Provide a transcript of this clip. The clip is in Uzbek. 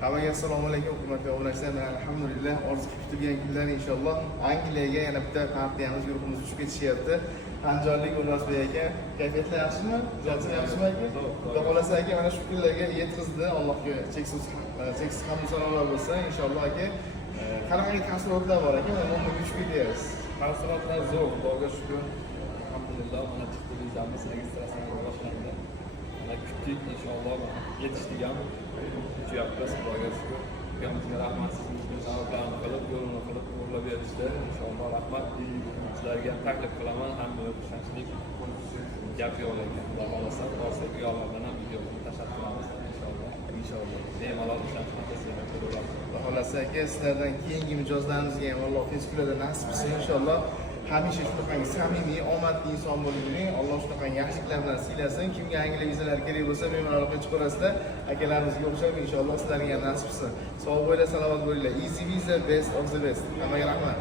Hammaga assalomu alaykum, hurmatli obunachilar. Men alhamdulillah orzu kutilgan kunlar inshaalloh Angliyaga yana bitta partiyamiz guruhimiz uchib ketishyapti. Andijonlik O'rnasbek aka, kayfiyatlar yaxshimi? Ijodlar yaxshimi aka? Xudo xolasa aka mana shu kunlarga yetkazdi. Allohga cheksiz hamd sanolar bo'lsin inshaalloh aka. Qanaqa taassurotlar bor aka? Mana bunga uchib ketyapsiz. Taassurotlar zo'r, Xudoga shukr. Alhamdulillah, mana chiqdi vizamiz, registratsiyamiz boshlandi. Mana kutdik inshaalloh yetishdik ham. Uchyapmiz, Xudoga shukr. Ukamizga rahmat, sizga sabablarni qilib, yo'lini qilib, o'rlab berishdi. Inshaalloh rahmat. Sizlarga ham taklif qilaman, hamda ishonchlik gap yo'q ekan. Xudo xolasa, borsak uyoqlardan ham videoni tashlab turamiz inshaalloh. Inshaalloh. Bemalol ishonchli sizlarga bo'ladi. Xudo xolasa aka, sizlardan keyingi mijozlarimizga ham Alloh tez kunlarda nasib qilsin inshaalloh. Hamisha shunaqangi samimiy, omadli inson bo'lib yuring. Alloh shunaqangi yaxshiliklar bilan siylasin. Kimga Angliya vizalari kerak bo'lsa, bemalol aloqa chiqarasizlar. Akalarimizga o'xshab inshaalloh sizlarga ham nasib qilsin. Sog' bo'linglar, salomat bo'linglar. Easy visa, best of the best. Hammaga rahmat.